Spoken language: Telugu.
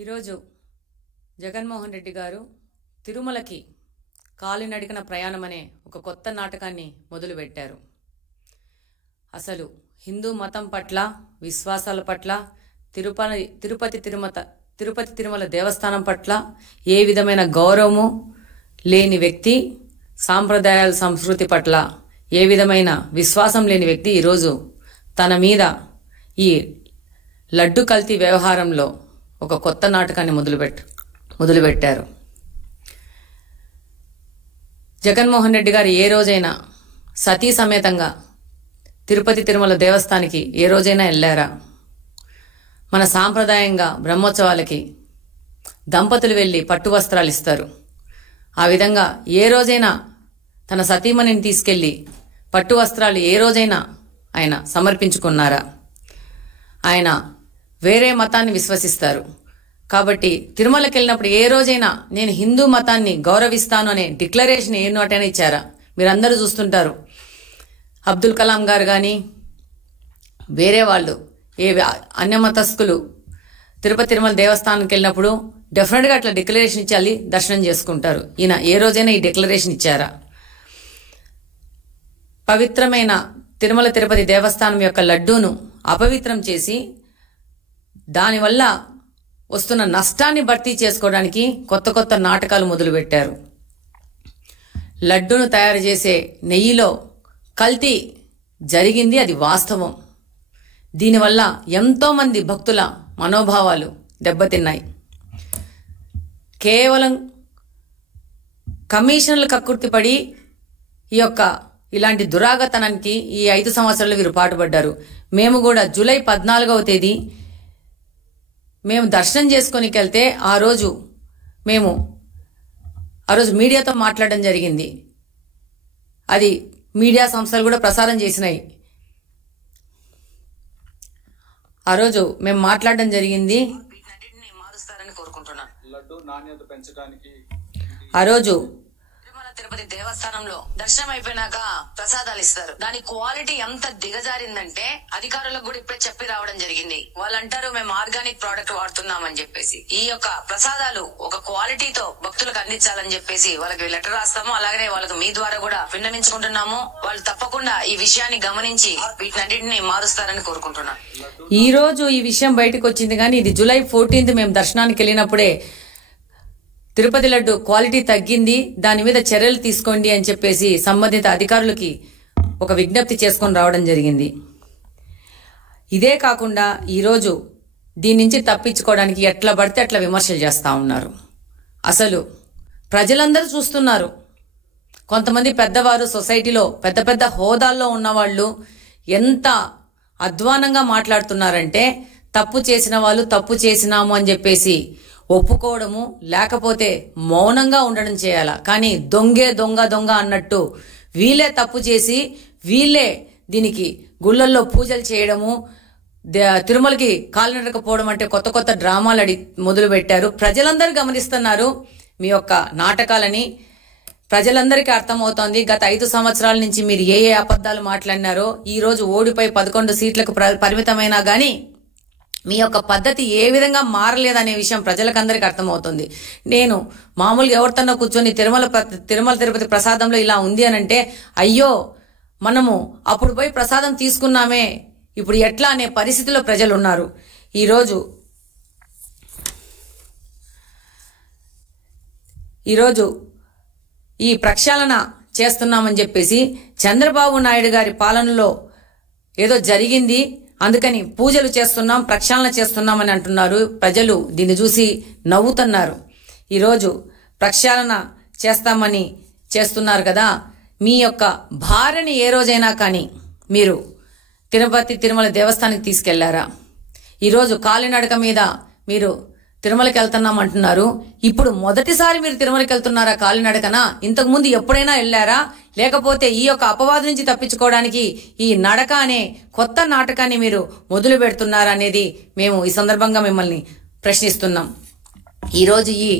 ఈరోజు జగన్మోహన్ రెడ్డి గారు తిరుమలకి కాలినడకన ప్రయాణం అనే ఒక కొత్త నాటకాన్ని మొదలుపెట్టారు. అసలు హిందూ మతం పట్ల, విశ్వాసాల పట్ల, తిరుపతి తిరుమల దేవస్థానం పట్ల ఏ విధమైన గౌరవము లేని వ్యక్తి, సాంప్రదాయాల సంస్కృతి పట్ల ఏ విధమైన విశ్వాసం లేని వ్యక్తి ఈరోజు తన మీద ఈ లడ్డు కల్తీ వ్యవహారంలో ఒక కొత్త నాటకాన్ని మొదలుపెట్టారు. జగన్మోహన్ రెడ్డి గారు ఏ రోజైనా సతీ సమేతంగా తిరుపతి తిరుమల దేవస్థానానికి ఏ రోజైనా వెళ్ళారా? మన సాంప్రదాయంగా బ్రహ్మోత్సవాలకి దంపతులు వెళ్ళి పట్టు వస్త్రాలు ఇస్తారు. ఆ విధంగా ఏ రోజైనా తన సతీమణిని తీసుకెళ్లి పట్టు వస్త్రాలు ఏ రోజైనా ఆయన సమర్పించుకున్నారా? ఆయన వేరే మతాన్ని విశ్వసిస్తారు కాబట్టి తిరుమలకి వెళ్ళినప్పుడు ఏ రోజైనా నేను హిందూ మతాన్ని గౌరవిస్తాను అనే డిక్లరేషన్ ఏ నోటైనా ఇచ్చారా? మీరందరూ చూస్తుంటారు. అబ్దుల్ కలాం గారు కానీ వేరే వాళ్ళు అన్యమతస్థులు తిరుపతి తిరుమల దేవస్థానానికి వెళ్ళినప్పుడు డెఫినెట్గా అట్లా డిక్లరేషన్ ఇచ్చాలి, దర్శనం చేసుకుంటారు. ఈయన ఏ రోజైనా ఈ డిక్లరేషన్ ఇచ్చారా? పవిత్రమైన తిరుమల తిరుపతి దేవస్థానం యొక్క లడ్డూను అపవిత్రం చేసి దానివల్ల వస్తున్న నష్టాన్ని భర్తీ చేసుకోవడానికి కొత్త నాటకాలు మొదలుపెట్టారు. లడ్డూను తయారు చేసే నెయ్యిలో కల్తీ జరిగింది, అది వాస్తవం. దీనివల్ల ఎంతోమంది భక్తుల మనోభావాలు దెబ్బతిన్నాయి. కేవలం కమిషన్లు కక్కుర్తిపడి ఇలాంటి దురాగతనానికి ఈ 5 సంవత్సరాలు వీరు పాటుపడ్డారు. మేము కూడా జూలై 14వ తేదీ మేము దర్శనం చేసుకోనికి వెళ్తే ఆ రోజు మీడియాతో మాట్లాడడం జరిగింది. అది మీడియా సంస్థలు కూడా ప్రసారం చేసినాయి. ఆ రోజు మేము మాట్లాడడం జరిగింది. మారుస్తారని కోరుకుంటున్నాను. లడ్డు నాణ్యత పెంచడానికి ఆ రోజు తిరుపతి దేవస్థానంలో దర్శనం అయిపోయినాక ప్రసాదాలు ఇస్తారు. దాని క్వాలిటీ ఎంత దిగజారిందంటే అధికారులకు కూడా ఇప్పుడే చెప్పి రావడం జరిగింది. వాళ్ళు అంటారు మేము ఆర్గానిక్ ప్రోడక్ట్ వాడుతున్నామని చెప్పేసి. ఈ యొక్క ప్రసాదాలు ఒక క్వాలిటీతో భక్తులకు అందించాలని చెప్పేసి వాళ్ళకి లెటర్ రాస్తాము. అలాగే వాళ్ళకి మీ ద్వారా కూడా విన్నవించుకుంటున్నాము. వాళ్ళు తప్పకుండా ఈ విషయాన్ని గమనించి వీటినన్నింటినీ మారుస్తారని కోరుకుంటున్నాను. ఈ రోజు ఈ విషయం బయటకు వచ్చింది, కానీ ఇది జూలై 14th మేము దర్శనానికి వెళ్ళినప్పుడే తిరుపతి లడ్డు క్వాలిటీ తగ్గింది, దాని మీద చర్యలు తీసుకోండి అని చెప్పేసి సంబంధిత అధికారులకి ఒక విజ్ఞప్తి చేసుకొని రావడం జరిగింది. ఇదే కాకుండా ఈరోజు దీని నుంచి తప్పించుకోవడానికి ఎట్లా పడితే అట్లా విమర్శలు చేస్తూ ఉన్నారు. అసలు ప్రజలందరూ చూస్తున్నారు. కొంతమంది పెద్దవారు సొసైటీలో పెద్ద హోదాల్లో ఉన్నవాళ్ళు ఎంత అధ్వానంగా మాట్లాడుతున్నారంటే తప్పు చేసిన వాళ్ళు తప్పు చేసినాము అని చెప్పేసి ఒప్పుకోవడము, లేకపోతే మౌనంగా ఉండడం చేయాలా. కానీ దొంగ అన్నట్టు వీళ్ళే తప్పు చేసి వీళ్ళే దీనికి గుళ్ళల్లో పూజలు చేయడము, తిరుమలకి కాలినడకపోవడం అంటే కొత్త డ్రామాలు మొదలు పెట్టారు. ప్రజలందరూ గమనిస్తున్నారు మీ యొక్క నాటకాలని. ప్రజలందరికీ అర్థమవుతోంది గత 5 సంవత్సరాల నుంచి మీరు ఏ అబద్ధాలు మాట్లాడినారో. ఈ రోజు ఓడిపోయి 11 సీట్లకు పరిమితమైనా గానీ మీ యొక్క పద్ధతి ఏ విధంగా మారలేదనే విషయం ప్రజలకందరికీ అర్థమవుతుంది. నేను మామూలుగా ఎవరితోనో కూర్చొని తిరుమల తిరుపతి ప్రసాదంలో ఇలా ఉంది అనంటే అయ్యో మనము అప్పుడు పోయి ప్రసాదం తీసుకున్నామే ఇప్పుడు ఎట్లా అనే పరిస్థితిలో ప్రజలు ఉన్నారు. ఈరోజు ఈ ప్రక్షాళన చేస్తున్నామని చెప్పేసి చంద్రబాబు నాయుడు గారి పాలనలో ఏదో జరిగింది, అందుకని పూజలు చేస్తున్నాం, ప్రక్షాళన చేస్తున్నామని అంటున్నారు. ప్రజలు దీన్ని చూసి నవ్వుతున్నారు. ఈరోజు ప్రక్షాళన చేస్తామని చేస్తున్నారు కదా, మీ యొక్క భార్యని ఏ రోజైనా కానీ మీరు తిరుపతి తిరుమల దేవస్థానానికి తీసుకెళ్లారా? ఈరోజు కాలినడక మీద మీరు తిరుమలకి వెళ్తున్నాం అంటున్నారు. ఇప్పుడు మొదటిసారి మీరు తిరుమలకి వెళ్తున్నారా కాలినడకనా? ఇంతకు ముందు ఎప్పుడైనా వెళ్ళారా? లేకపోతే ఈ యొక్క అపవాదు నుంచి తప్పించుకోవడానికి ఈ నడక అనే కొత్త నాటకాన్ని మీరు మొదలు పెడుతున్నారా అనేది మేము ఈ సందర్భంగా మిమ్మల్ని ప్రశ్నిస్తున్నాం. ఈరోజు ఈ